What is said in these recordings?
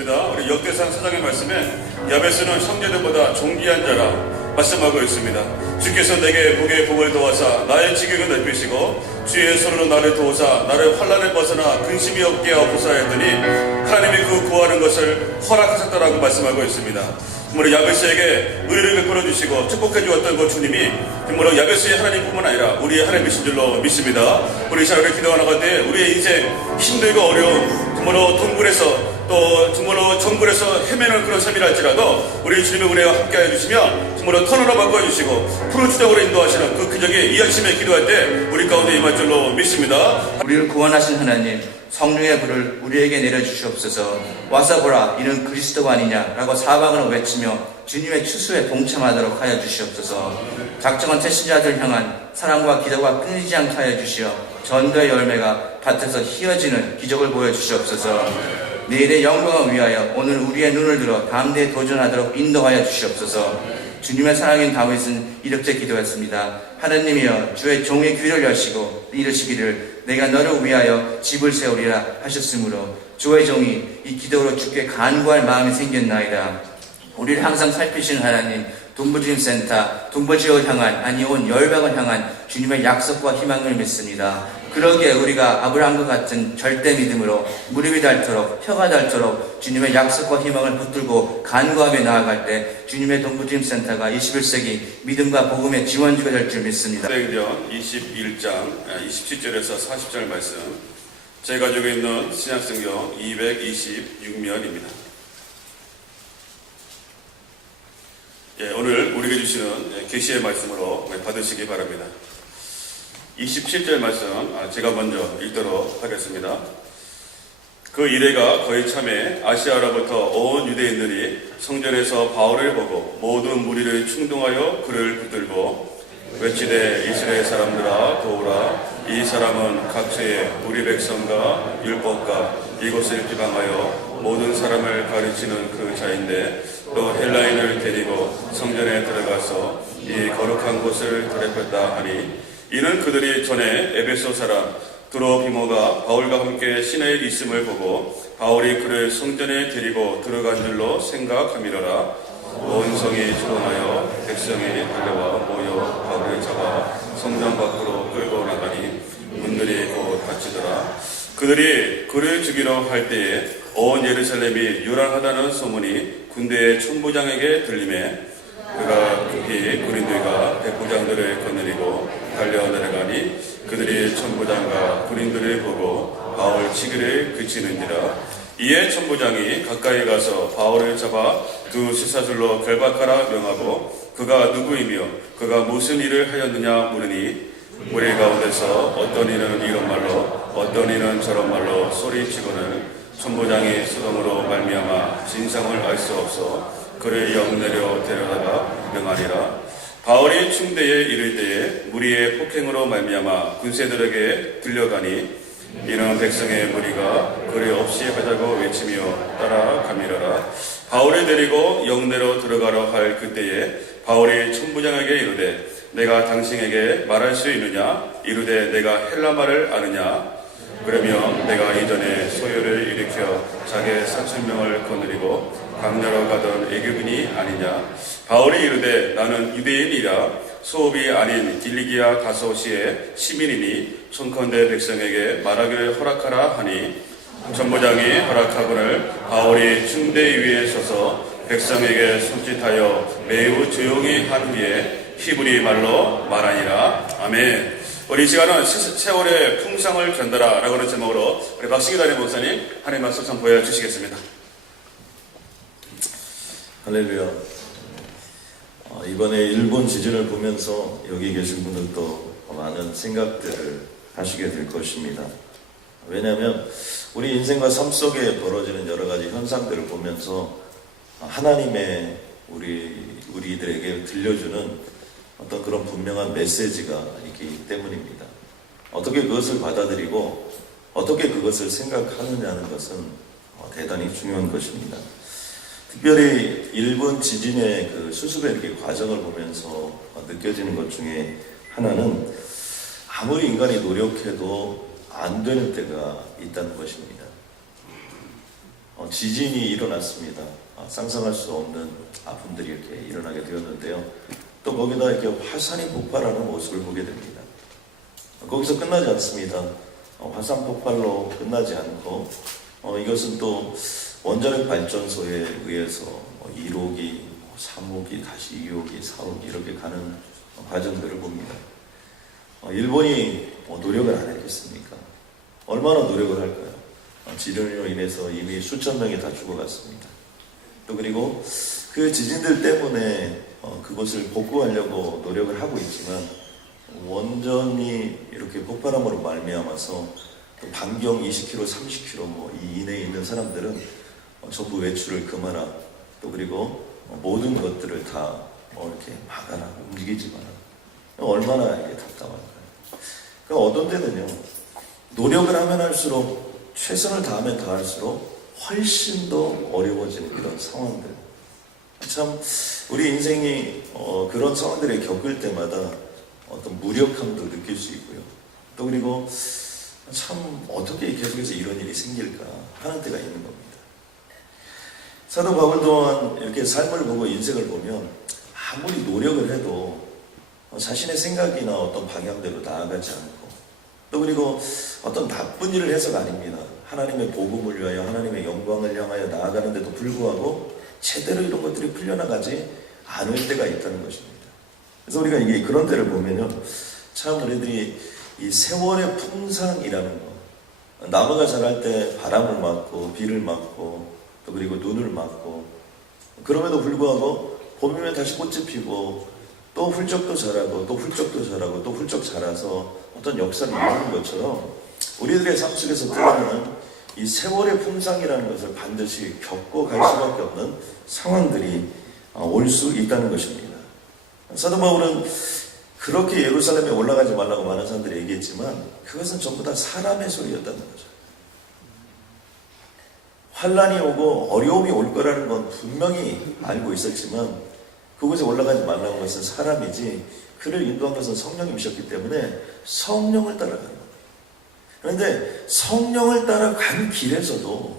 있습니다. 우리 역대상 4장의 말씀에 야베스는 형제들보다 존귀한 자라 말씀하고 있습니다. 주께서 내게 복의 복을 도와사 나의 지경을 넓히시고 주의 손으로 나를 도우사 나를 환난에 벗어나 근심이 없게 하옵소서 했더니 하나님이 그 구하는 것을 허락하셨다라고 말씀하고 있습니다. 정말 야베스에게 의를 베풀어 주시고 축복해 주었던 그 주님이 정말 야베스의 하나님뿐만 아니라 우리의 하나님이신 줄로 믿습니다. 우리 자녀를 기도하나가되 우리의 인생 힘들고 어려운 정말로 동굴에서 또 정말로 정글에서 헤매는 그런 삶이라 할지라도 우리 주님의 은혜와 함께해 주시면 정말로 터널로 바꿔주시고 푸른 추적으로 인도하시는 그 기적이 이 아침에 기도할 때 우리 가운데 임할 줄로 믿습니다. 우리를 구원하신 하나님, 성령의 불을 우리에게 내려주시옵소서. 와서 보라, 이는 그리스도가 아니냐라고 사방으로 외치며 주님의 추수에 동참하도록 하여 주시옵소서. 작정한 태신자들 향한 사랑과 기도가 끊이지 않게 하여 주시어 전도의 열매가 밭에서 휘어지는 기적을 보여주시옵소서. 내일의 영광을 위하여 오늘 우리의 눈을 들어 담대히 도전하도록 인도하여 주시옵소서. 주님의 사랑인 다윗은 이렇게 기도했습니다. 하나님이여 주의 종의 귀를 여시고 이르시기를 내가 너를 위하여 집을 세우리라 하셨으므로 주의 종이 이 기도로 주께 간구할 마음이 생겼나이다. 우리를 항상 살피시는 하나님, 동부주님센터, 동부지역을 향한 아니 온 열방을 향한 주님의 약속과 희망을 믿습니다. 그러기에 우리가 아브라함과 같은 절대 믿음으로 무릎이 닳도록 혀가 닳도록 주님의 약속과 희망을 붙들고 간구하며 나아갈 때 주님의 동부주님센터가 21세기 믿음과 복음의 지원주가 될 줄 믿습니다. 사도행전 21장 27절에서 40절 말씀 제가 가지고 있는 신약성경 226면입니다. 오늘 우리에게 주시는 계시의 말씀으로 받으시기 바랍니다. 27절 말씀 제가 먼저 읽도록 하겠습니다. 그 이래가 거의 참에 아시아로부터 온 유대인들이 성전에서 바울을 보고 모든 무리를 충동하여 그를 붙들고 외치되 이스라엘 사람들아 도우라. 이 사람은 각처의 우리 백성과 율법과 이곳을 비방하여 모든 사람을 가르치는 그 자인데 또 헬라인을 데리고 성전에 들어가서 이 거룩한 곳을 더럽혔다 하니 이는 그들이 전에 에베소 사람 드로비모가 바울과 함께 시내에 있음을 보고 바울이 그를 성전에 데리고 들어간 줄로 생각함이로라. 온 성이 조롱하여 백성이 달려와 모여 바울을 잡아 성전 밖으로 끌고 나가니 문들이 곧 닫히더라. 그들이 그를 죽이려 할 때에 온 예루살렘이 요란하다는 소문이 군대의 천부장에게 들리매 그가 급히 군인들과 백부장들을 거느리고 달려 내려가니 그들이 천부장과 군인들을 보고 바울 치기를 그치는지라. 이에 천부장이 가까이 가서 바울을 잡아 두 시사줄로 결박하라 명하고 그가 누구이며 그가 무슨 일을 하였느냐 물으니 무리 가운데서 어떤 이는 이런 말로 어떤 이는 저런 말로 소리치고는 천부장이 수동으로 말미암아 진상을 알 수 없어 그를 영내려 데려다가 명하니라. 바울이 충대에 이를 때에 무리의 폭행으로 말미암아 군세들에게 들려가니 이는 백성의 무리가 그를 없이 하자고 외치며 따라가미러라. 바울을 데리고 영내로 들어가려 할 그때에 바울이 천부장에게 이르되 내가 당신에게 말할 수 있느냐? 이르되 내가 헬라 말을 아느냐? 그러면 내가 이전에 소요를 일으켜 자기 3,000명을 거느리고 강렬로 가던 애굽인이 아니냐? 바울이 이르되 나는 유대인이라 수업이 아닌 길리기아 다소시의 시민이니 손컨대 백성에게 말하기를 허락하라 하니 천부장이 허락하거늘 바울이 충대 위에 서서 백성에게 손짓하여 매우 조용히 한 후에 히브리 말로 말하니라. 아멘. 우리 시간은 세월의 풍성을 견뎌라 라고 하는 제목으로 우리 박승희 담임 목사님 하나님 말씀 선포해 주시겠습니다. 할렐루야. 이번에 일본 지진을 보면서 여기 계신 분들도 많은 생각들을 하시게 될 것입니다. 왜냐하면 우리 인생과 삶 속에 벌어지는 여러 가지 현상들을 보면서 하나님의 우리들에게 들려주는 어떤 그런 분명한 메시지가 있기 때문입니다. 어떻게 그것을 받아들이고 어떻게 그것을 생각하느냐는 것은 대단히 중요한 것입니다. 특별히 일본 지진의 그 수습의 이렇게 과정을 보면서 느껴지는 것 중에 하나는 아무리 인간이 노력해도 안 되는 때가 있다는 것입니다. 지진이 일어났습니다. 상상할 수 없는 아픔들이 이렇게 일어나게 되었는데요. 또 거기다 이렇게 화산이 폭발하는 모습을 보게 됩니다. 거기서 끝나지 않습니다. 화산 폭발로 끝나지 않고 이것은 또 원자력 발전소에 의해서 1호기, 3호기, 다시 2호기, 4호기 이렇게 가는 과정들을 봅니다. 일본이 노력을 안 했겠습니까? 얼마나 노력을 할까요? 지진으로 인해서 이미 수천 명이 다 죽어갔습니다. 또 그리고 그 지진들 때문에 그것을 복구하려고 노력을 하고 있지만 원전이 이렇게 폭발함으로 말미암아서 또 반경 20km, 30km 이 이내에 있는 사람들은 전부 외출을 금하라. 또 그리고 모든 것들을 다 이렇게 막아라. 움직이지 마라. 얼마나 이게 답답할까요? 그러니까 어떤 때는요, 노력을 하면 할수록, 최선을 다하면 다할수록 훨씬 더 어려워지는 이런 상황들. 참 우리 인생이 그런 상황들을 겪을 때마다 어떤 무력함도 느낄 수 있고요. 또 그리고 참 어떻게 계속해서 이런 일이 생길까 하는 때가 있는 겁니다. 사도 바울 또한 이렇게 삶을 보고 인생을 보면 아무리 노력을 해도 자신의 생각이나 어떤 방향대로 나아가지 않고, 또 그리고 어떤 나쁜 일을 해서가 아닙니다. 하나님의 복음을 위하여 하나님의 영광을 향하여 나아가는데도 불구하고 제대로 이런 것들이 풀려나가지 않을 때가 있다는 것입니다. 그래서 우리가 이게 그런 때를 보면요, 참 우리들이 이 세월의 풍상이라는 거, 나무가 자랄 때 바람을 맞고 비를 맞고 또 그리고 눈을 맞고, 그럼에도 불구하고 봄이면 다시 꽃이 피고 또 훌쩍도 자라고 또 훌쩍도 자라고 또 훌쩍 자라서 어떤 역사를 이루는 것처럼 우리들의 삶 속에서 드러나는 이 세월의 풍상이라는 것을 반드시 겪어갈 수밖에 없는 상황들이 올 수 있다는 것입니다. 사도 바울은 그렇게 예루살렘에 올라가지 말라고 많은 사람들이 얘기했지만 그것은 전부 다 사람의 소리였다는 거죠. 환란이 오고 어려움이 올 거라는 건 분명히 알고 있었지만 그곳에 올라가지 말라는 것은 사람이지, 그를 인도한 것은 성령님이셨기 때문에 성령을 따라가는 거예요. 그런데 성령을 따라간 길에서도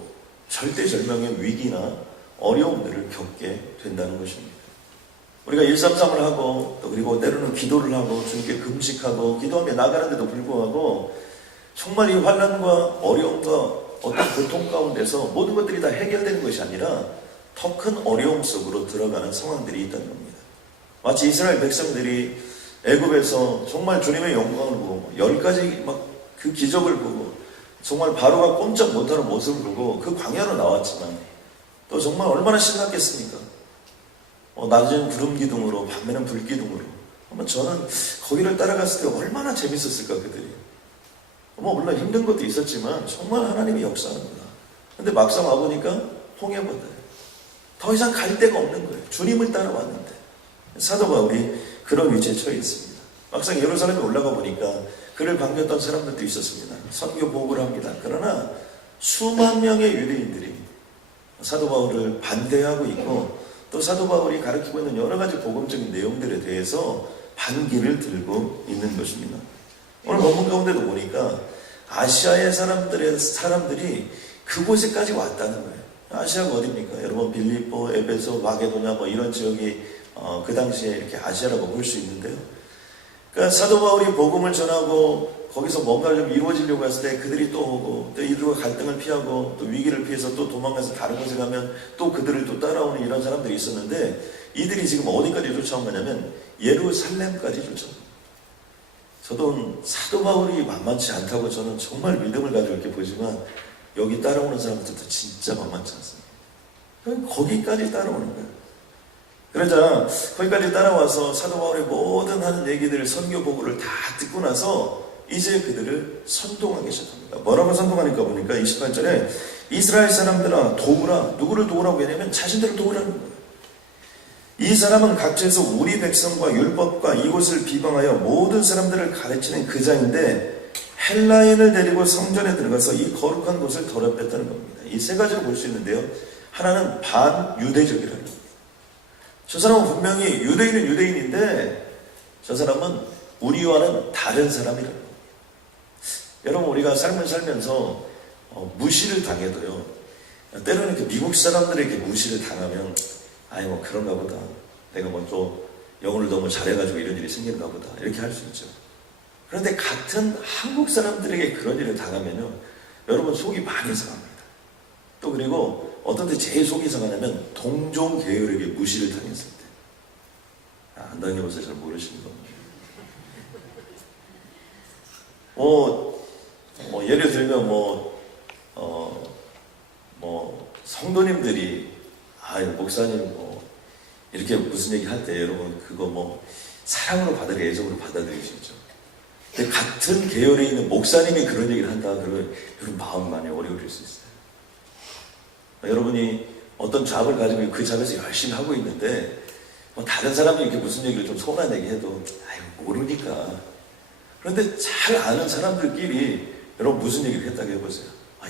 절대절명의 위기나 어려움들을 겪게 된다는 것입니다. 우리가 133을 하고 또 그리고 때로는 기도를 하고 주님께 금식하고 기도하며 나가는데도 불구하고 정말 이 환난과 어려움과 어떤 고통 가운데서 모든 것들이 다 해결되는 것이 아니라 더 큰 어려움 속으로 들어가는 상황들이 있다는 겁니다. 마치 이스라엘 백성들이 애굽에서 정말 주님의 영광을 보고 10가지 막 그 기적을 보고 정말 바로가 꼼짝 못하는 모습을 보고 그 광야로 나왔지만 또 정말 얼마나 신났겠습니까? 낮은 구름 기둥으로 밤에는 불 기둥으로. 저는 거기를 따라갔을 때 얼마나 재밌었을까 그들이. 물론 힘든 것도 있었지만 정말 하나님이 역사하는구나. 근데 막상 와보니까 홍해바다예요. 더 이상 갈 데가 없는 거예요. 주님을 따라왔는데. 사도 바울이 그런 위치에 처해 있습니다. 막상 예루살렘에 올라가 보니까 그를 반겼던 사람들도 있었습니다. 선교 보고를 합니다. 그러나 수만 명의 유대인들이 사도 바울을 반대하고 있고 또 사도 바울이 가르치고 있는 여러 가지 복음적인 내용들에 대해서 반기를 들고 있는 것입니다. 오늘 본문 가운데도 보니까 아시아의 사람들이 그곳에까지 왔다는 거예요. 아시아가 어디입니까? 여러분 빌립보, 에베소, 마게도냐 이런 지역이 그 당시에 이렇게 아시아라고 볼 수 있는데요. 그러니까 사도 바울이 복음을 전하고 거기서 뭔가를 좀 이루어지려고 했을 때 그들이 또 오고 또 이들과 갈등을 피하고 또 위기를 피해서 또 도망가서 다른 곳에 가면 또 그들을 또 따라오는 이런 사람들이 있었는데 이들이 지금 어디까지 쫓아온 거냐면 예루살렘까지 쫓아온 거예요. 저도 사도 바울이 만만치 않다고 저는 정말 믿음을 가지고 이렇게 보지만 여기 따라오는 사람들도 진짜 만만치 않습니다. 거기까지 따라오는 거예요. 그러자 거기까지 따라와서 사도 바울의 모든 하는 얘기들, 선교 보고를 다 듣고 나서 이제 그들을 선동하기 시작합니다. 뭐라고 선동하니까 보니까 28절에 이스라엘 사람들아 도우라. 누구를 도우라고 했냐면 자신들을 도우라는 거예요. 이 사람은 각처에서 우리 백성과 율법과 이곳을 비방하여 모든 사람들을 가르치는 그 자인데 헬라인을 데리고 성전에 들어가서 이 거룩한 곳을 더럽혔다는 겁니다. 이 세 가지를 볼 수 있는데요. 하나는 반유대적이라는 겁니다. 저 사람은 분명히 유대인은 유대인인데 저 사람은 우리와는 다른 사람이라는 겁니다. 여러분 우리가 삶을 살면서 무시를 당해도요. 때로는 그 미국 사람들에게 무시를 당하면 아이 뭐 그런가 보다. 내가 뭐 또 영어를 너무 잘해가지고 이런 일이 생긴가 보다. 이렇게 할 수 있죠. 그런데 같은 한국 사람들에게 그런 일을 당하면요, 여러분 속이 많이 상합니다. 또 그리고 어떤 때 제일 속이 상하냐면 동종 계열에게 무시를 당했을 때. 안 당해봐서 잘 모르시는 겁니다. 예를 들면 성도님들이 목사님 이렇게 무슨 얘기 할 때 여러분 그거 사랑으로 받으려 애정으로 받아들이시죠. 근데 같은 계열에 있는 목사님이 그런 얘기를 한다 그러면 여러분 마음 많이 어려울 수 있어요. 여러분이 어떤 잡을 가지고 그 잡에서 열심히 하고 있는데 다른 사람이 이렇게 무슨 얘기를 좀 서운한 얘기 해도 모르니까. 그런데 잘 아는 사람들끼리 여러분 무슨 얘기를 했다고 해보세요.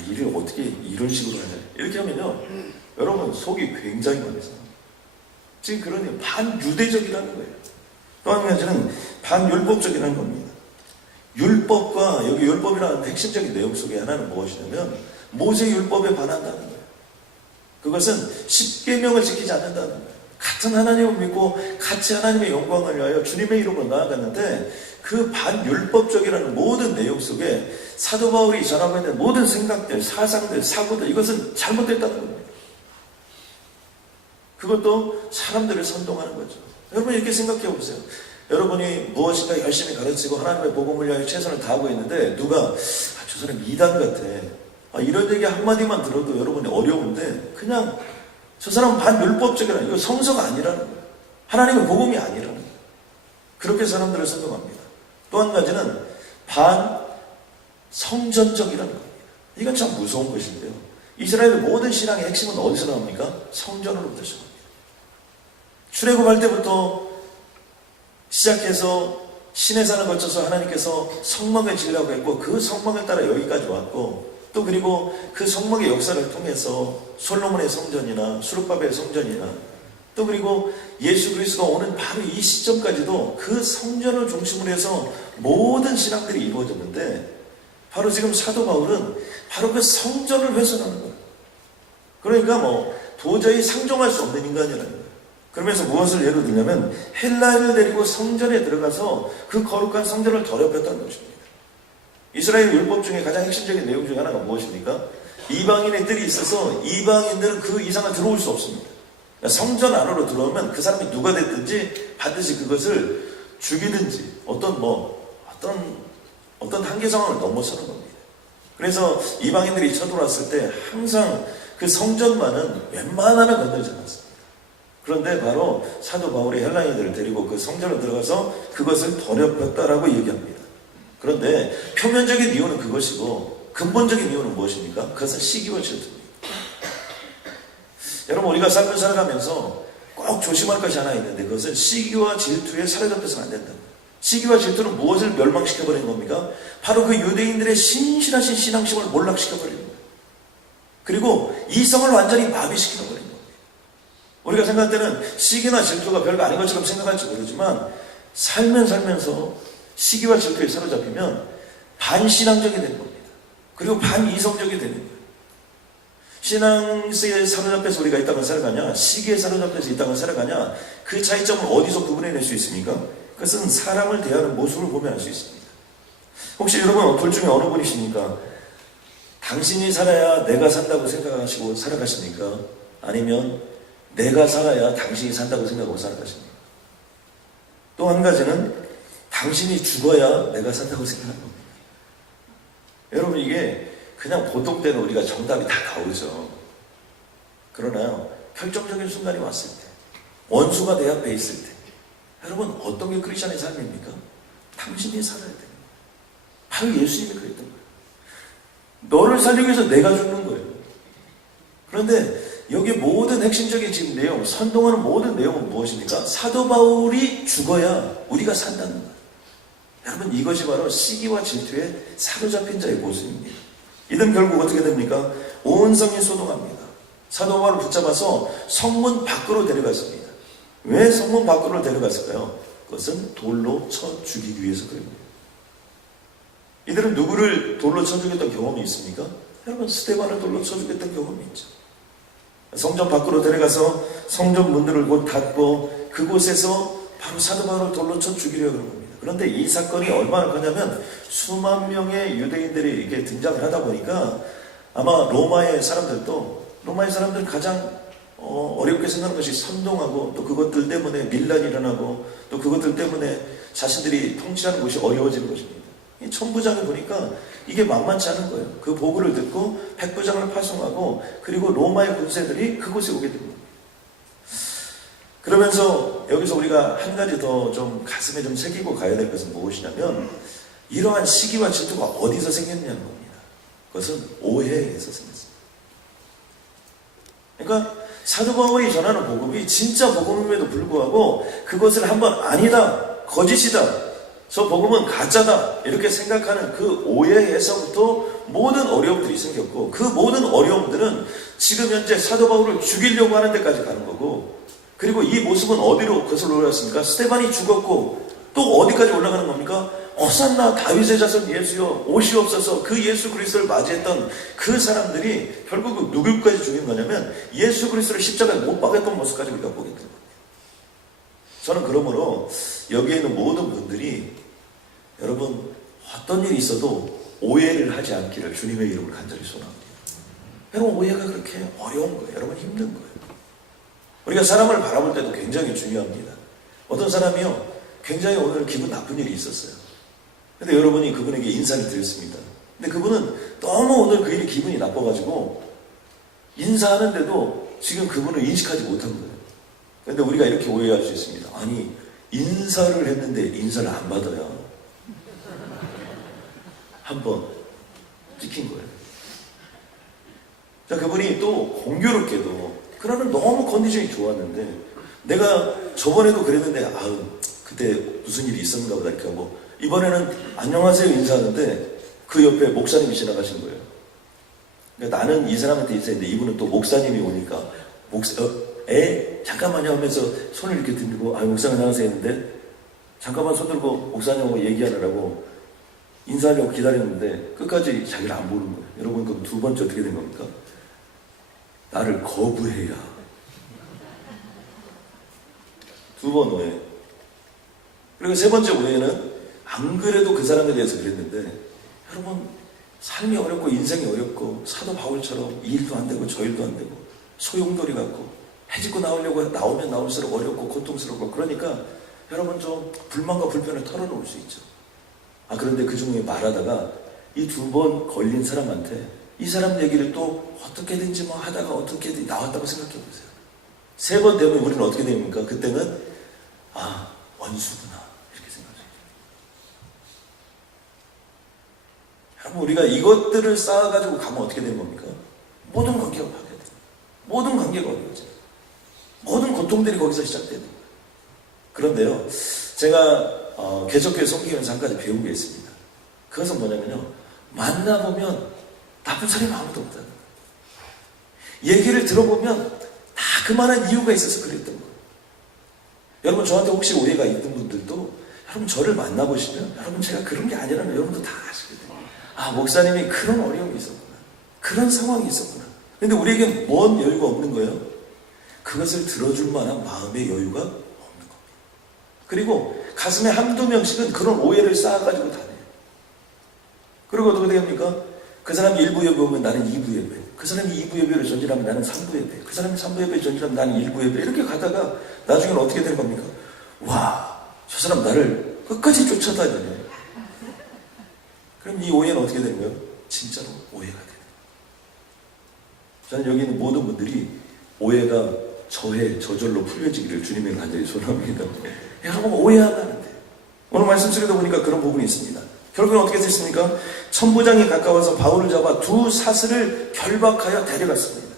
일을 어떻게 이런 식으로 하냐 이렇게 하면요, 여러분 속이 굉장히 많이 상합니다. 지금 그러니 반유대적이라는 거예요. 또 한 가지는 반율법적이라는 겁니다. 율법과 여기 율법이라는 핵심적인 내용 속에 하나는 무엇이냐면 모세 율법에 반한다는 거예요. 그것은 십계명을 지키지 않는다는 거예요. 같은 하나님을 믿고 같이 하나님의 영광을 위하여 주님의 이름으로 나아갔는데 그 반율법적이라는 모든 내용 속에 사도 바울이 전하고 있는 모든 생각들, 사상들, 사고들, 이것은 잘못됐다는 겁니다. 그것도 사람들을 선동하는 거죠. 여러분 이렇게 생각해 보세요. 여러분이 무엇인가 열심히 가르치고 하나님의 복음을 위하여 최선을 다하고 있는데 누가 저 사람 이단 같아, 이런 얘기 한마디만 들어도 여러분이 어려운데 그냥 저 사람은 반율법적이라, 이거 성서가 아니라는 거예요. 하나님의 복음이 아니라는 거예요. 그렇게 사람들을 선동합니다. 또 한 가지는 반성전적이라는 겁니다. 이건 참 무서운 것인데요. 이스라엘의 모든 신앙의 핵심은 어디서 나옵니까? 성전으로부터 시작합니다. 출애굽할 때부터 시작해서 시내산을 거쳐서 하나님께서 성막을 지으라고 했고 그 성막을 따라 여기까지 왔고, 또 그리고 그 성막의 역사를 통해서 솔로몬의 성전이나 수르바벨의 성전이나 또 그리고 예수 그리스도가 오는 바로 이 시점까지도 그 성전을 중심으로 해서 모든 신앙들이 이루어졌는데, 바로 지금 사도 바울은 바로 그 성전을 훼손하는 거예요. 그러니까 도저히 상종할 수 없는 인간이라는 거예요. 그러면서 무엇을 예로 들냐면 헬라인을 데리고 성전에 들어가서 그 거룩한 성전을 더럽혔다는 것입니다. 이스라엘 율법 중에 가장 핵심적인 내용 중에 하나가 무엇입니까? 이방인의 뜰이 있어서 이방인들은 그 이상을 들어올 수 없습니다. 성전 안으로 들어오면 그 사람이 누가 됐든지 반드시 그것을 죽이든지 어떤 한계 상황을 넘어서는 겁니다. 그래서 이방인들이 쳐들어왔을 때 항상 그 성전만은 웬만하면 건들지 않았습니다. 그런데 바로 사도 바울이 헬라인들을 데리고 그 성전을 들어가서 그것을 더럽혔다라고 얘기합니다. 그런데 표면적인 이유는 그것이고 근본적인 이유는 무엇입니까? 그것은 시기와 질투입니다. 여러분 우리가 삶을 살아가면서 꼭 조심할 것이 하나 있는데 그것은 시기와 질투에 사로잡혀서는 안 된다. 시기와 질투는 무엇을 멸망시켜버리는 겁니까? 바로 그 유대인들의 신실하신 신앙심을 몰락시켜버리는 거예요. 그리고 이성을 완전히 마비시켜버리는 거예요. 우리가 생각할 때는 시기나 질투가 별거 아닌 것처럼 생각할지 모르지만 살면서 시기와 질투에 사로잡히면 반신앙적이 되는 겁니다. 그리고 반이성적이 되는 거예요. 신앙에 사로잡혀서 우리가 이 땅을 살아가냐, 시기에 사로잡혀서 이 땅을 살아가냐, 그 차이점을 어디서 구분해낼 수 있습니까? 그것은 사람을 대하는 모습을 보면 알 수 있습니다. 혹시 여러분 둘 중에 어느 분이십니까? 당신이 살아야 내가 산다고 생각하시고 살아가십니까? 아니면 내가 살아야 당신이 산다고 생각하고 살아가십니까? 또 한 가지는 당신이 죽어야 내가 산다고 생각하는 겁니다. 여러분 이게 그냥 보통 때는 우리가 정답이 다 나오죠. 그러나요, 결정적인 순간이 왔을 때, 원수가 내 앞에 있을 때, 여러분 어떤 게 크리스천의 삶입니까? 당신이 살아야 돼요. 바로 예수님이 그랬던 거예요. 너를 살리기 위해서 내가 죽는 거예요. 그런데 여기 모든 핵심적인 지금 내용, 선동하는 모든 내용은 무엇입니까? 사도 바울이 죽어야 우리가 산다는 거예요. 여러분 이것이 바로 시기와 질투에 사로잡힌 자의 모습입니다. 이들은 결국 어떻게 됩니까? 온 성이 소동합니다. 사도 바울을 붙잡아서 성문 밖으로 데려갔습니다. 왜 성문 밖으로 데려갔을까요? 그것은 돌로 쳐 죽이기 위해서 그런 거예요. 이들은 누구를 돌로 쳐 죽였던 경험이 있습니까? 여러분 스데반을 돌로 쳐 죽였던 경험이 있죠. 성전 밖으로 데려가서 성전 문들을 곧 닫고 그곳에서 바로 사도 바울을 돌로 쳐 죽이려고 하는 겁니다. 그런데 이 사건이 얼마나 크냐면 수만 명의 유대인들이 이렇게 등장을 하다 보니까 아마 로마의 사람들 가장 어렵게 생각하는 것이 선동하고 또 그것들 때문에 밀란이 일어나고 또 그것들 때문에 자신들이 통치하는 것이 어려워지는 것입니다. 이 천부장을 보니까 이게 만만치 않은 거예요. 그 보고를 듣고 백부장을 파송하고 그리고 로마의 군사들이 그곳에 오게 됩니다. 그러면서 여기서 우리가 한 가지 더 좀 가슴에 좀 새기고 가야 될 것은 무엇이냐면 이러한 시기와 질투가 어디서 생겼냐는 겁니다. 그것은 오해에서 생겼습니다. 그러니까 사도 바울이 전하는 복음이 진짜 복음임에도 불구하고 그것을 한번 아니다, 거짓이다, 저 복음은 가짜다 이렇게 생각하는 그 오해에서부터 모든 어려움들이 생겼고 그 모든 어려움들은 지금 현재 사도 바울을 죽이려고 하는 데까지 가는 거고 그리고 이 모습은 어디로 거슬러 올라갔습니까? 스데반이 죽었고 또 어디까지 올라가는 겁니까? 호산나 다윗의 자손 예수여 오시옵소서 그 예수 그리스도를 맞이했던 그 사람들이 결국 누구까지 죽인 거냐면 예수 그리스도를 십자가에 못 박았던 모습까지 우리가 보게 됩니다. 저는 그러므로 여기에 있는 모든 분들이 여러분 어떤 일이 있어도 오해를 하지 않기를 주님의 이름으로 간절히 소원합니다. 여러분 오해가 그렇게 어려운 거예요. 여러분 힘든 거예요. 우리가 사람을 바라볼 때도 굉장히 중요합니다. 어떤 사람이요 굉장히 오늘 기분 나쁜 일이 있었어요. 근데 여러분이 그분에게 인사를 드렸습니다. 근데 그분은 너무 오늘 그 일이 기분이 나빠가지고 인사하는데도 지금 그분을 인식하지 못한 거예요. 근데 우리가 이렇게 오해할 수 있습니다. 아니 인사를 했는데 인사를 안 받아야 한번 찍힌 거예요. 자, 그분이 또 공교롭게도 그날은 너무 컨디션이 좋았는데 내가 저번에도 그랬는데 아유 그때 무슨 일이 있었는가 보다 이렇게 하고 이번에는 안녕하세요 인사하는데 그 옆에 목사님이 지나가신 거예요. 그러니까 나는 이 사람한테 인사했는데 이분은 또 목사님이 오니까 잠깐만요 하면서 손을 이렇게 들고 목사님 안녕하세요 했는데 잠깐만 손 들고 목사님하고 얘기하느라고 인사하려고 기다렸는데 끝까지 자기를 안 보는 거예요. 여러분 그럼 두 번째 어떻게 된 겁니까? 나를 거부해야. 두 번 오해. 그리고 세 번째 오해는 안 그래도 그 사람에 대해서 그랬는데 여러분 삶이 어렵고 인생이 어렵고 사도 바울처럼 이 일도 안 되고 저 일도 안 되고 소용돌이 같고 해집고 나오려고 나오면 나올수록 어렵고 고통스럽고 그러니까 여러분 좀 불만과 불편을 털어놓을 수 있죠. 그런데 그 중에 말하다가 이 두 번 걸린 사람한테 이 사람 얘기를 또 어떻게든지 뭐 하다가 어떻게든 나왔다고 생각해 보세요. 세 번 되면 우리는 어떻게 됩니까? 그때는 원수구나 이렇게 생각해요. 여러분 우리가 이것들을 쌓아가지고 가면 어떻게 되는 겁니까? 모든 관계가 파괴돼요. 모든 관계가 어려워져요. 모든 고통들이 거기서 시작되는 거예요. 그런데요 제가 개척교회 섬기면서 한 가지 배운 게 있습니다. 그것은 뭐냐면요 만나보면 나쁜 사람이 아무도 없다는 거예요. 얘기를 들어보면 다 그만한 이유가 있어서 그랬던 거예요. 여러분 저한테 혹시 오해가 있는 분들도 여러분 저를 만나보시면 여러분 제가 그런 게 아니라면 여러분도 다 아시거든요. 목사님이 그런 어려움이 있었구나. 그런 상황이 있었구나. 근데 우리에겐 뭔 여유가 없는 거예요? 그것을 들어줄 만한 마음의 여유가 없는 겁니다. 그리고 가슴에 한두 명씩은 그런 오해를 쌓아가지고 다녀요. 그리고 어떻게 됩니까? 그 사람이 1부 예배 오면 나는 2부 예배, 그 사람이 2부 예배를 전진하면 나는 3부 예배, 그 사람이 3부 예배를 전진하면 나는 1부 예배 이렇게 가다가 나중에는 어떻게 되는 겁니까? 와, 저 사람 나를 끝까지 쫓아다니네. 그럼 이 오해는 어떻게 되는 거예요? 진짜로 오해가 되는 거예요. 저는 여기 있는 모든 분들이 오해가 저절로 풀려지기를 주님의 간절히 소원합니다. 여러분 오해하면 안 돼요. 오늘 말씀 속에도 보니까 그런 부분이 있습니다. 결국은 어떻게 됐습니까? 천부장이 가까워서 바울을 잡아 두 사슬을 결박하여 데려갔습니다.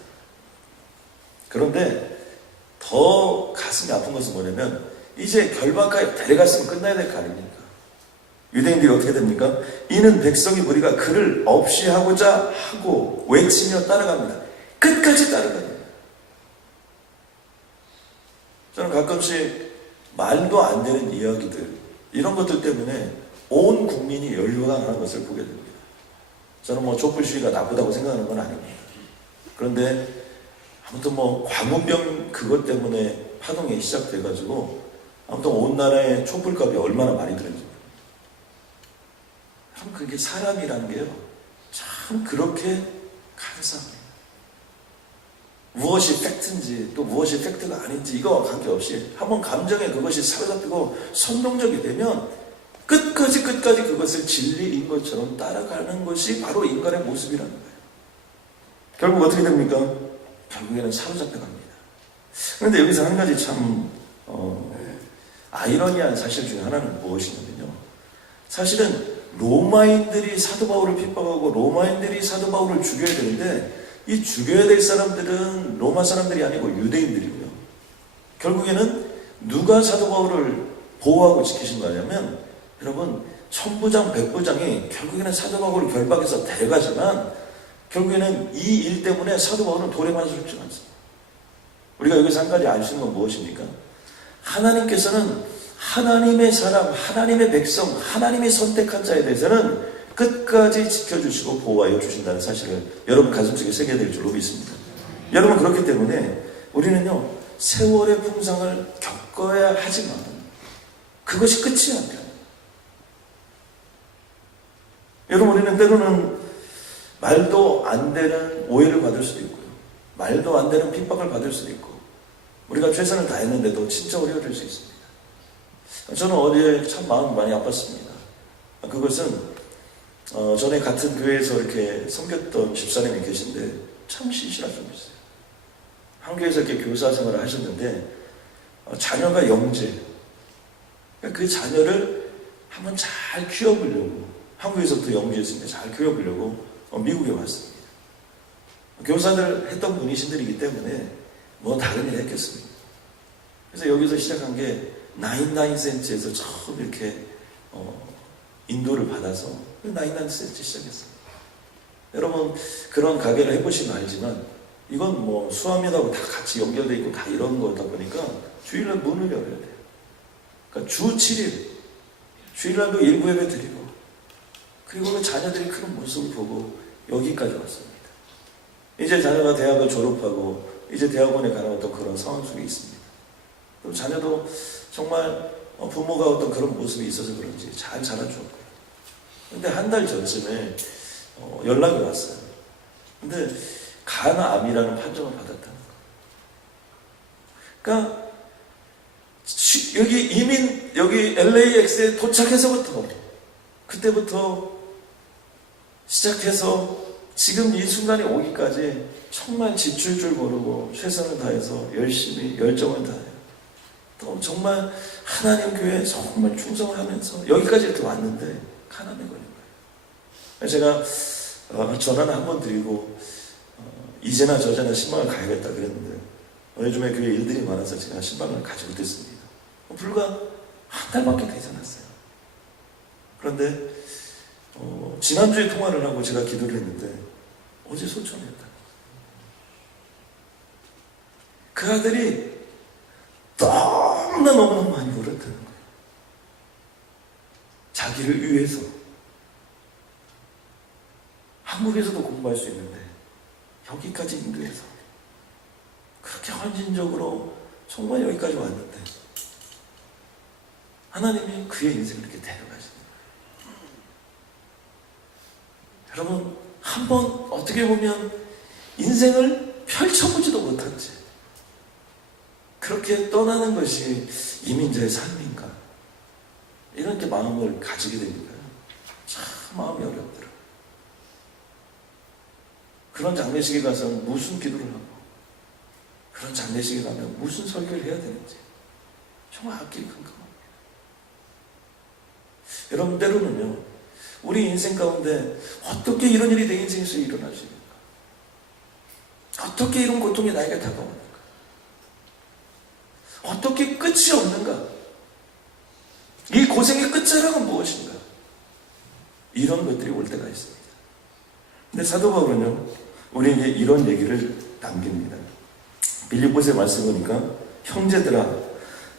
그런데 더 가슴이 아픈 것은 뭐냐면 이제 결박하여 데려갔으면 끝나야 될 거 아닙니까? 유대인들이 어떻게 됩니까? 이는 백성이 무리가 그를 없이 하고자 하고 외치며 따라갑니다. 끝까지 따라갑니다. 저는 가끔씩 말도 안 되는 이야기들 이런 것들 때문에 온 국민이 열광하는 것을 보게 됩니다. 저는 촛불 시위가 나쁘다고 생각하는 건 아닙니다. 그런데 아무튼 뭐 광우병 그것 때문에 파동이 시작돼가지고 아무튼 온 나라에 촛불값이 얼마나 많이 들었는지. 참 그게 사람이라는 게요, 참 그렇게 간사해요. 무엇이 팩트인지 또 무엇이 팩트가 아닌지 이거와 관계없이 한번 감정에 그것이 사로잡히고 선동적이 되면 끝까지 그것을 진리인 것처럼 따라가는 것이 바로 인간의 모습이라는 거예요. 결국 어떻게 됩니까? 결국에는 사로잡혀 갑니다. 그런데 여기서 한 가지 참 아이러니한 사실 중에 하나는 무엇이냐면요, 사실은 로마인들이 사도 바울을 핍박하고 로마인들이 사도 바울을 죽여야 되는데 이 죽여야 될 사람들은 로마 사람들이 아니고 유대인들이고요. 결국에는 누가 사도 바울을 보호하고 지키신 거냐면, 여러분, 천부장 백부장이 결국에는 사도 바울을 결박해서 데려가지만 결국에는 이 일 때문에 사도 바울은 돌에 맞아 죽지 않습니다. 우리가 여기서 한 가지 알 수 있는 건 무엇입니까? 하나님께서는 하나님의 사람, 하나님의 백성, 하나님이 선택한 자에 대해서는 끝까지 지켜주시고 보호하여 주신다는 사실을 여러분 가슴속에 새겨야 될 줄로 믿습니다. 여러분, 그렇기 때문에 우리는요, 세월의 풍상을 겪어야 하지만 그것이 끝이 아니라, 여러분, 우리는 때로는 말도 안 되는 오해를 받을 수도 있고요, 말도 안 되는 핍박을 받을 수도 있고, 우리가 최선을 다했는데도 진짜 어려워질 수 있습니다. 저는 어제 참 마음이 많이 아팠습니다. 그것은 전에 같은 교회에서 이렇게 섬겼던 집사님이 계신데 참 신실한 분이었어요. 한교에서 이렇게 교사 생활을 하셨는데 자녀가 영재, 그 자녀를 한번 잘 키워보려고, 한국에서부터 영재였으니까 잘 키워보려고 미국에 왔습니다. 교사들 했던 분이신들이기 때문에 뭐 다른 일 했겠습니다. 그래서 여기서 시작한 게 99센트에서 처음 이렇게 인도를 받아서 99센트 시작했어요. 여러분, 그런 가게를 해보시면 알지만 이건 뭐 수화면하고 다 같이 연결되어 있고 다 이런 거다 보니까 주일날 문을 열어야 돼요. 그러니까 주 7일 주일날도 일부 예배 드리고, 그리고 그 자녀들이 그런 모습을 보고 여기까지 왔습니다. 이제 자녀가 대학을 졸업하고 이제 대학원에 가는 어떤 그런 상황 속에 있습니다. 그리고 자녀도 정말 부모가 어떤 그런 모습이 있어서 그런지 잘 자라주었고요. 근데 한 달 전쯤에 연락이 왔어요. 근데 간암이라는 판정을 받았다는 거. 그러니까 여기 LAX에 도착해서부터, 그때부터 시작해서 지금 이 순간에 오기까지 정말 지칠 줄 모르고 최선을 다해서 열심히 열정을 다해요. 또 정말 하나님 교회에 정말 충성을 하면서 여기까지 이렇게 왔는데 간암에 걸린 거예요. 제가 전화를 한번 드리고 이제나 저제나 신방을 가야겠다 그랬는데 요즘에 교회 일들이 많아서 제가 신방을 가지 못했습니다. 불과 한 달밖에 되지 않았어요. 그런데 지난주에 통화를 하고 제가 기도를 했는데 어제 소천이었다. 그 아들이 너무너무 많이 울었다는 거예요. 자기를 위해서. 한국에서도 공부할 수 있는데 여기까지 인도해서 그렇게 헌신적으로 정말 여기까지 왔는데 하나님이 그의 인생을 이렇게 데려가시는 거예요. 여러분, 한번 어떻게 보면 인생을 펼쳐보지도 못한 채 그렇게 떠나는 것이 이민자의 삶인가, 이렇게 마음을 가지게 됩니다. 참 마음이 어렵더라고요. 그런 장례식에 가서 무슨 기도를 하고, 그런 장례식에 가면 무슨 설교를 해야 되는지 정말 앞길이 깜깜합니다. 여러분, 때로는요, 우리 인생 가운데 어떻게 이런 일이 내 인생에서 일어날 수 있는가? 어떻게 이런 고통이 나에게 다가오는가? 어떻게 끝이 없는가? 이 고생의 끝자락은 무엇인가? 이런 것들이 올 때가 있습니다. 근데 사도 바울은요, 우리에게 이런 얘기를 남깁니다. 빌립보서의 말씀 보니까, 형제들아,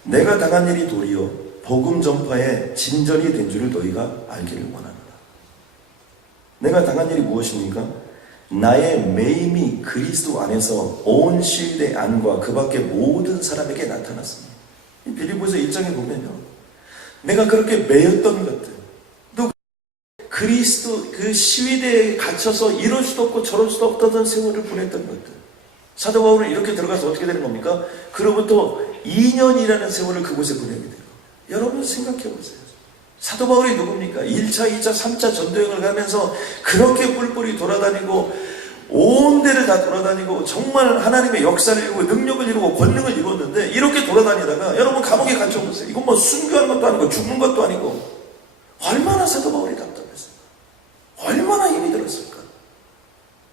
내가 당한 일이 도리어 복음 전파에 진전이 된 줄을 너희가 알기를 원하노라. 내가 당한 일이 무엇입니까? 나의 매임이 그리스도 안에서 온 시대 안과 그 밖의 모든 사람에게 나타났습니다. 빌립보서 1장에 보면요, 내가 그렇게 매였던 것들, 또 그리스도 그 시위대에 갇혀서 이럴 수도 없고 저럴 수도 없다던 세월을 보냈던 것들, 사도 바울은 이렇게 들어가서 어떻게 되는 겁니까? 그로부터 2년이라는 세월을 그곳에 보내게 돼요. 여러분 생각해 보세요. 사도 바울이 누굽니까? 1차, 2차, 3차 전도여행을 가면서 그렇게 뿔뿔이 돌아다니고 온 데를 다 돌아다니고 정말 하나님의 역사를 이루고 능력을 이루고 권능을 이루었는데, 이렇게 돌아다니다가 여러분 감옥에 갇혀보세요. 이건 뭐 순교하는 것도 아니고 죽는 것도 아니고, 얼마나 사도 바울이 답답했을까? 얼마나 힘이 들었을까?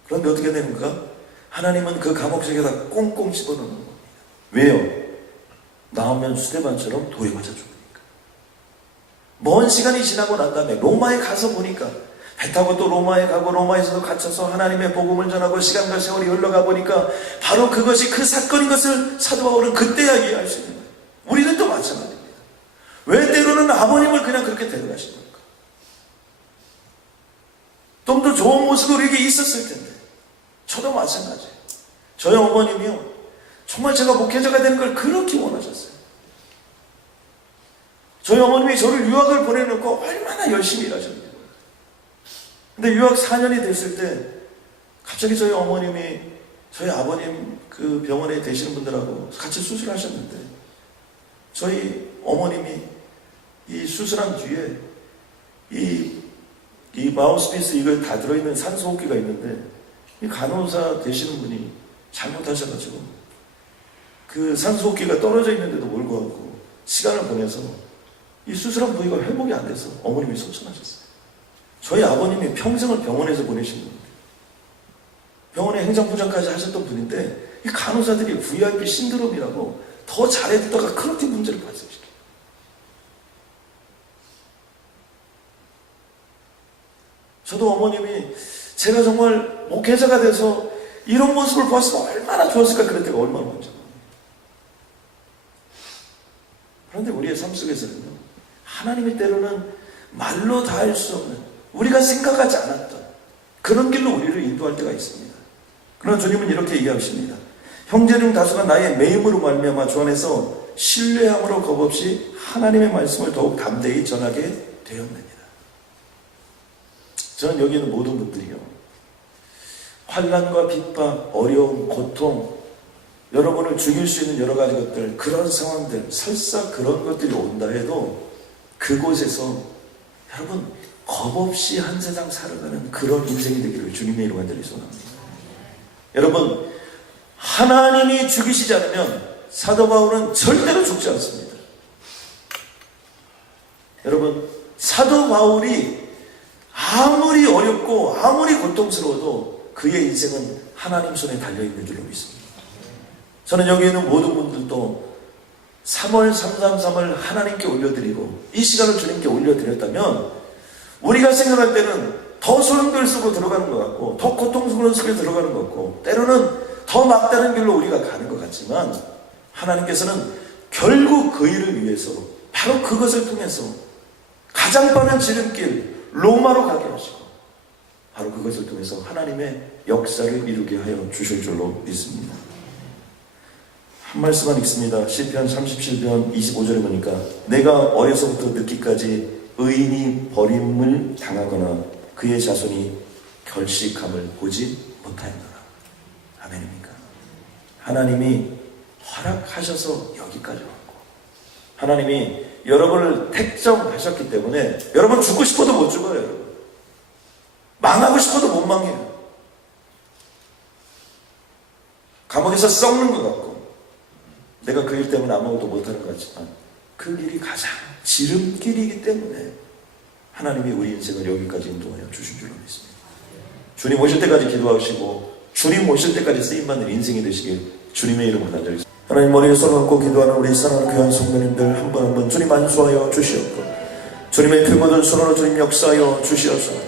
그런데 어떻게 되는가? 하나님은 그 감옥 속에다 꽁꽁 집어넣는 겁니다. 왜요? 나오면 스데반처럼 돌에 맞아 죽으니까. 먼 시간이 지나고 난 다음에 로마에 가서 보니까, 배 타고 또 로마에 가고 로마에서도 갇혀서 하나님의 복음을 전하고 시간과 세월이 흘러가 보니까 바로 그것이 그 사건인 것을 사도 바울은 그때야 이해할 수 있는 거예요. 우리들도 마찬가지입니다. 왜 때로는 아버님을 그냥 그렇게 데려가신 겁니까? 좀 더 좋은 모습으로 이게 있었을 텐데. 저도 마찬가지예요. 저희 어머님이요, 정말 제가 목회자가 되는 걸 그렇게 원하셨어요. 저희 어머님이 저를 유학을 보내놓고 얼마나 열심히 일하셨는데, 근데 유학 4년이 됐을 때 갑자기 저희 어머님이 저희 아버님 그 병원에 계시는 분들하고 같이 수술하셨는데, 저희 어머님이 이 수술한 뒤에 이 마우스피스 이걸 다 들어있는 산소호흡기가 있는데, 이 간호사 되시는 분이 잘못하셔가지고 그 산소호흡기가 떨어져 있는데도 불구하고 시간을 보내서 이 수술한 부위가 회복이 안 돼서 어머님이 소천하셨어요. 저희 아버님이 평생을 병원에서 보내신 분인데, 병원에 행정부장까지 하셨던 분인데, 이 간호사들이 VIP 신드롬이라고 더 잘해주다가 그렇게 문제를 발생시켜요. 저도 어머님이 제가 정말 목회자가 돼서 이런 모습을 보았으면 얼마나 좋았을까, 그럴 때가 얼마나 먼저. 그런데 우리의 삶 속에서는요, 하나님이 때로는 말로 다 할 수 없는, 우리가 생각하지 않았던 그런 길로 우리를 인도할 때가 있습니다. 그러나 주님은 이렇게 얘기하십니다. 형제 중 다수가 나의 매임으로 말미암아 주 안에서 신뢰함으로 겁없이 하나님의 말씀을 더욱 담대히 전하게 되었느니라. 저는 여기 있는 모든 분들이요, 환난과 핍박, 어려움, 고통, 여러분을 죽일 수 있는 여러 가지 것들, 그런 상황들, 설사 그런 것들이 온다 해도 그곳에서 여러분 겁없이 한 세상 살아가는 그런 인생이 되기를 주님의 이름으로 간절히 소원합니다. 여러분, 하나님이 죽이시지 않으면 사도 바울은 절대로 죽지 않습니다. 여러분, 사도 바울이 아무리 어렵고 아무리 고통스러워도 그의 인생은 하나님 손에 달려있는 줄로 믿습니다. 저는 여기 있는 모든 분들도 3월 333을 하나님께 올려드리고 이 시간을 주님께 올려드렸다면, 우리가 생각할 때는 더 소용돌이 쓰고 들어가는 것 같고, 더 고통스러운 속에 들어가는 것 같고, 때로는 더 막다른 길로 우리가 가는 것 같지만, 하나님께서는 결국 그 일을 위해서 바로 그것을 통해서 가장 빠른 지름길 로마로 가게 하시고, 바로 그것을 통해서 하나님의 역사를 이루게 하여 주실 줄로 믿습니다. 한 말씀만 읽습니다. 시편 37편 25절에 보니까, 내가 어려서부터 늙기까지 의인이 버림을 당하거나 그의 자손이 결식함을 보지 못하였노라. 아멘입니까? 하나님이 허락하셔서 여기까지 왔고, 하나님이 여러분을 택정하셨기 때문에 여러분 죽고 싶어도 못 죽어요. 여러분 망하고 싶어도 못 망해요. 감옥에서 썩는 것 같고, 내가 그 일 때문에 아무것도 못하는 것 같지만 그 길이 가장 지름길이기 때문에 하나님이 우리 인생을 여기까지 인도하여 주신 줄로 믿습니다. 주님 오실 때까지 기도하시고 주님 오실 때까지 쓰임받는 인생이 되시길 주님의 이름으로 간절히 하나님, 머리에 손을 얹고 기도하는 우리 사랑하는 귀한 성도님들 한 분 한 분 주님 안수하여 주시옵고, 주님의 피 묻은 손으로 주님 역사하여 주시옵소서.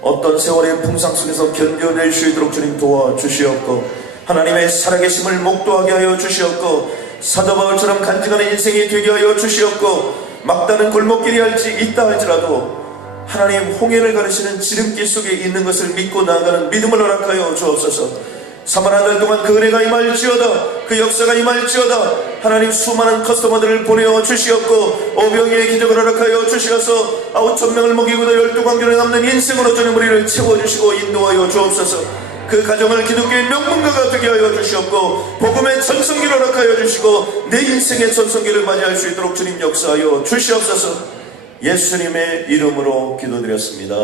어떤 세월의 풍상 속에서 견뎌낼 수 있도록 주님 도와주시옵고, 하나님의 살아계심을 목도하게 하여 주시옵고, 사도 바울처럼 간직하는 인생이 되게 하여 주시옵고, 막다른 골목길이 있다 할지라도 하나님 홍해를 가르치는 지름길 속에 있는 것을 믿고 나아가는 믿음을 허락하여 주옵소서. 3월 한 달 동안 그 은혜가 임할지어다, 그 역사가 임할지어다. 하나님 수많은 커스터머들을 보내어 주시옵고 오병이의 기적을 허락하여 주시어서 9,000명을 먹이고도 12광주에 남는 인생으로 주님 우리를 채워주시고 인도하여 주옵소서. 그 가정을 기독교의 명문가가 되게 하여 주시옵고 복음의 전성기를 허락하여 주시고 내 인생의 전성기를 맞이할 수 있도록 주님 역사하여 주시옵소서. 예수님의 이름으로 기도드렸습니다.